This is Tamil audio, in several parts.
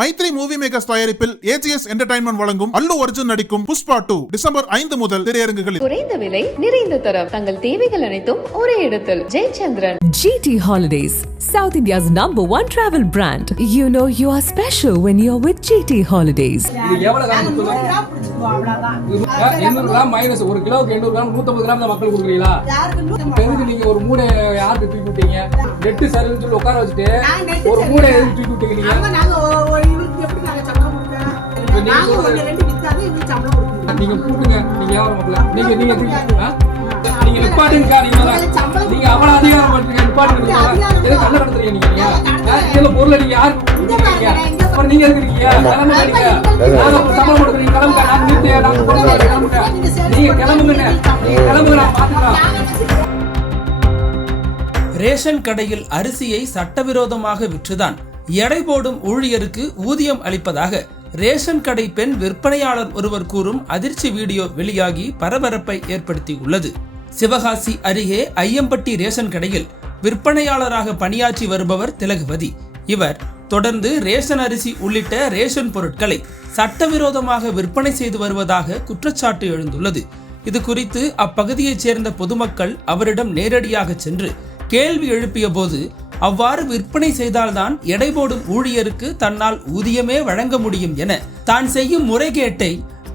மைத்ரி மூவி மேக்கர்ஸ் தயாரிப்பில் AGS என்டர்டைன்மெண்ட் வழங்கும் அல்லு அர்ஜுன் நடிக்கும் புஷ்பா 2 டிசம்பர் 5 முதல் திரையரங்குகளில். குறைந்த விலை, நிறைந்த தரம், தங்கள் தேவைகள் அனைத்தும் ஒரே இடத்தில். Jayachandran. GT Holidays, South India's #1 travel brand. You know you are special when you're with GT Holidays. இது எவ்வளவு கிராம் சொல்லுங்க? 800 கிராம் மைனஸ் 1 கிலோக்கு 800 கிராம் 150 கிராம் தான் மக்கள் கொடுக்குறீங்களா? எதுக்கு நீங்க ஒரு மூடை யாருக்கு தூக்கி விட்டீங்க? நெட் சரின்னு சொல்லி உட்கார வச்சுட்டு ஒரு மூடை எதுக்கு தூக்கி விட்டீங்க நீங்க? நீங்க கூட்டுங்க, நீங்க யாரும் மக்கள் நீங்க நீங்க நிப்பாட்டுங்க, நீங்க அவ்வளவு அதிகாரம் பண்றீங்க, நிப்பாட்டுங்க. எது கண்ண கடத்துறீங்க நீங்க? இதுல பொருளை நீங்க யாருக்கு கொடுக்குறீங்க? அப்புறம் நீங்க இருக்கீங்க கிளம்பு நீங்க, நாங்க சம்பளம் கொடுக்குறீங்க கிளம்புங்க, நாங்க நிறுத்தி நாங்க கொடுக்குறோம் கிளம்புங்க, நீங்க கிளம்புங்க, நீங்க கிளம்புங்க, நான் பாத்துக்கலாம். ரேஷன் கடையில் அரிசியை சட்டவிரோதமாக விற்றுதான் எடை போடும் ஊழியருக்கு ஊதியம் அளிப்பதாக ரேஷன் கடை பெண் விற்பனையாளர் ஒருவர் கூறும் அதிர்ச்சி வீடியோ வெளியாகி பரபரப்பை ஏற்படுத்தியுள்ளது. சிவகாசி அருகே ஐயம்பட்டி ரேஷன் கடையில் விற்பனையாளராக பணியாற்றி வருபவர் திலகவதி. இவர் தொடர்ந்து ரேஷன் அரிசி உள்ளிட்ட ரேஷன் பொருட்களை சட்டவிரோதமாக விற்பனை செய்து வருவதாக குற்றச்சாட்டு எழுந்துள்ளது. இது குறித்து அப்பகுதியைச் சேர்ந்த பொதுமக்கள் அவரிடம் நேரடியாக சென்று கேள்வி எழுப்பிய போது, அவ்வாறு விற்பனை செய்தால்தான் எடை போடும் ஊழியருக்கு தன்னால் ஊதியமே வழங்க முடியும் என தான் செய்யும் முறைகேட்டை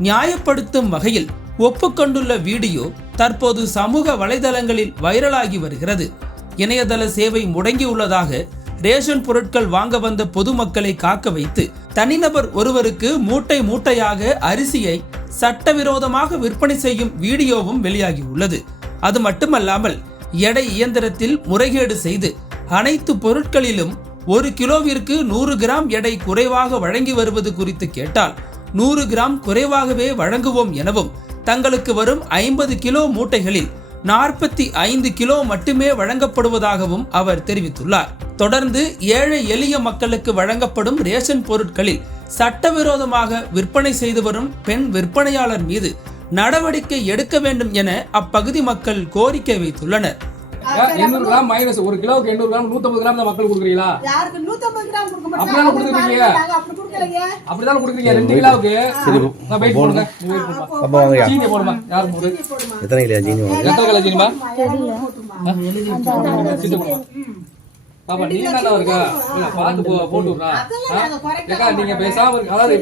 நியாயப்படுத்தும் வகையில் ஒப்புக்கொண்டுள்ள வீடியோ தற்போது சமூக வலைதளங்களில் வைரலாகி வருகிறது. இணையதள சேவை முடங்கியுள்ளதாக ரேஷன் பொருட்கள் வாங்க வந்த பொதுமக்களை காக்க வைத்து தனிநபர் ஒருவருக்கு மூட்டை மூட்டையாக அரிசியை சட்டவிரோதமாக விற்பனை செய்யும் வீடியோவும் வெளியாகியுள்ளது. அது மட்டுமல்லாமல் எடை இயந்திரத்தில் முறைகேடு செய்து அனைத்து பொருட்களிலும் 1 கிலோவிற்கு 100 கிராம் எடை குறைவாக வழங்கி வருவது குறித்து கேட்டால் 100 கிராம் குறைவாகவே வழங்குவோம் எனவும், தங்களுக்கு வரும் 50 கிலோ மூட்டைகளில் 45 கிலோ மட்டுமே வழங்கப்படுவதாகவும் அவர் தெரிவித்துள்ளார். தொடர்ந்து ஏழை எளிய மக்களுக்கு வழங்கப்படும் ரேஷன் பொருட்களில் சட்டவிரோதமாக விற்பனை செய்து வரும் பெண் விற்பனையாளர் மீது நடவடிக்கை எடுக்க வேண்டும் என அப்பகுதி மக்கள் கோரிக்கை வைத்துள்ளனர். 800 கிராம் மைனஸ் 1 கிலோக்கு 800 கிராம் 150 கிராம் தான் மக்கள் கொடுக்குறீங்களா? யாருக்கு 150 கிராம் கொடுக்க மாட்டோம். அப்படிதான் கொடுக்குறீங்க. நாங்க அப்படி கொடுக்கலையே. அப்படிதான் கொடுக்குறீங்க. 2 கிலோக்கு நான் வெயிட் பண்ணுங்க. வெயிட் பண்ணுங்க. அப்ப வாங்க. சீனி போடுமா? யார் மூடு? எத்தனை கிலோ சீனி? எத்தனை கிலோ சீனிமா? தெரியல. பாப்பா நீ என்னடா இருக்கா? இல்ல பாத்து போட்டு விடுறா. ஏக்கா நீங்க பேசாம இருக்கு. அதாவது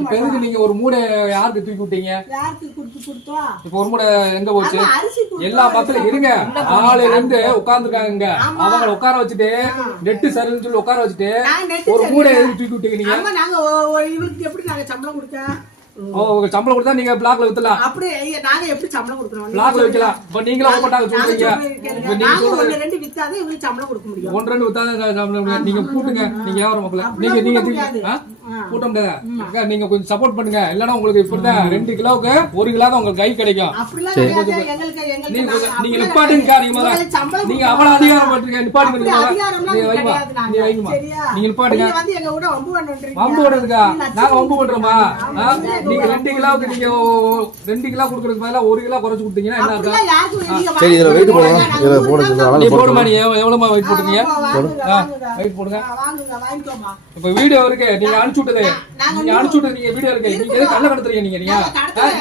இப்ப எதுக்கு நீங்க ஒரு மூடை யாருக்கு தூக்கி விட்டீங்க? யாருக்கு கொடுத்தோம்? இப்ப ஒரு மூடை எங்க போச்சு? எல்லா மக்களும் இருங்க. ஆளு இருந்து உட்கார்ந்துருக்காங்க. அவங்கள உட்கார வச்சுட்டு நெட்டு சரின்னு சொல்லி உட்கார வச்சுட்டு ஒரு மூடை எதுக்கு தூக்கி விட்டீங்க நீங்க? நாங்க இவருக்கு எப்படி நாங்க சம்பளம் கொடுக்க? சம்பளம் கொடுத்தா நீங்க பிளாக்ல வித்தலாம். அப்படி நாங்க எப்படி சம்பளம் கொடுக்கறோம்? பிளாக்ல விக்கலாம். இப்ப நீங்களே ஓபன்டாக சொல்றீங்க. நாங்க 1-2 வித்தாதே உங்களுக்கு சம்பளம் கொடுக்க முடியும். 1-2 வித்தாதே சம்பளம். நீங்க கூட்டுங்க. நீங்க யாரும் மக்களே நீங்க கூட்ட முடியாது. நீங்க கொஞ்சம் சப்போர்ட் பண்ணுங்க. இல்லன்னா உங்களுக்கு இப்படிதான் 2 கிலோவுக்கு 1 கிலோ தான் உங்களுக்கு கை கிடைக்கும். நீங்க நிப்பாட்டுங்க. நீங்க அவ்வளவு அதிகாரம் பண்றீங்க. நிப்பாட்டுங்க. நீங்க வைங்கம்மா. நீங்க நிப்பாட்டுங்க. வம்பு பண்றதுக்கா? நாங்க வம்பு பண்றோமா? நீங்க 2 கிலோவுக்கு நீங்க 2 கிலோ கொடுக்கறதுக்கு பதிலா 1 கிலோ குறைச்சு கொடுத்தீங்கன்னா என்ன அர்த்தம்? சரி இதுல வெயிட் போடுங்க. இதுல போடுங்க. நீ போடுமா? நீ எவ்வளவுமா வெயிட் போடுறீங்க? வெயிட் போடுங்க. இப்ப வீடியோ இருக்கு. நீங்க அனுப்பிச்சு விட்டது. நீங்க அனுப்பிச்சு விட்டது நீங்க வீடியோ இருக்கு. நீங்க எது கண்ண கடத்துறீங்க நீங்க? நீங்க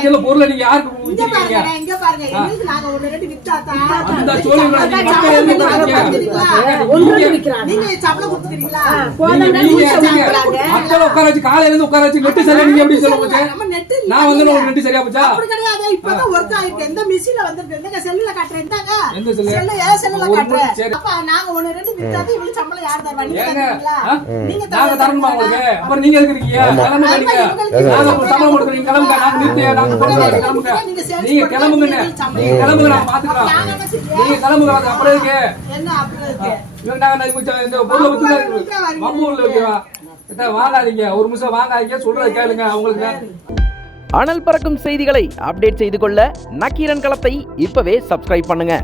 இதுல பொருளை நீங்க யாருக்கு விக்கிறீங்க? இங்க பாருங்க. எங்களுக்கு நாங்க 1-2 வித்தாதா? அந்த சோழிங்கள நீங்க மக்கள் எதுக்கு நீங்க சம்பளம் கொடுத்துறீங்களா? மக்கள் உட்கார வச்சு காலையில இருந்து உட்கார வச்சு நெட் சரியா நீங்க எப்படி சொல்ல போச்சு? நான் வந்து உங்களுக்கு நெட் சரியா போச்சா? அப்படி கிடையாது. இப்பதான் ஒர்க் ஆயிருக்கு. எந்த மிஷின்ல வந்திருக்கு? எந்த செல்லுல காட்றேன்? இந்தாங்க. எந்த செல்லுல? செல்லுல காட்றேன். அப்ப நாங்க 1-2 வித்தாதே இவ்வளவு சம்பளம் யார் தருவா? நீங்க தருவீங்களா? நீங்க நாங்க தரணுமா உங்களுக்கு? அப்புறம் நீங்க எதுக்கு இருக்கீங்க? கிளம்புங்க. நாங்க ஒரு சம்பளம் கொடுக்குறீங்க. கிளம்புங்க. நாங்க நிறுத்தி நாங்க கொடுக்குறோம். கிளம்புங்க. நீங்க கிளம்புங்க. நீங்க கிளம்புங்க. நான் பாத்துக்கிறோம். நீங்க கிளம்புங்க. அப்புறம் இருக்கு என்ன அப்புறம் இருக்கு? இந்த பொருளை வித்து இருக்கு. மம்மூர்ல இருக்குவா. வாங்காதீங்க. ஒரு நிமிஷம் வாங்காதீங்க. சொல்றத கேளுங்க. அவங்களுக்கு அனல் பறக்கும் செய்திகளை அப்டேட் செய்து கொள்ள நக்கீரன் களத்தை இப்பவே சப்ஸ்கிரைப் பண்ணுங்க.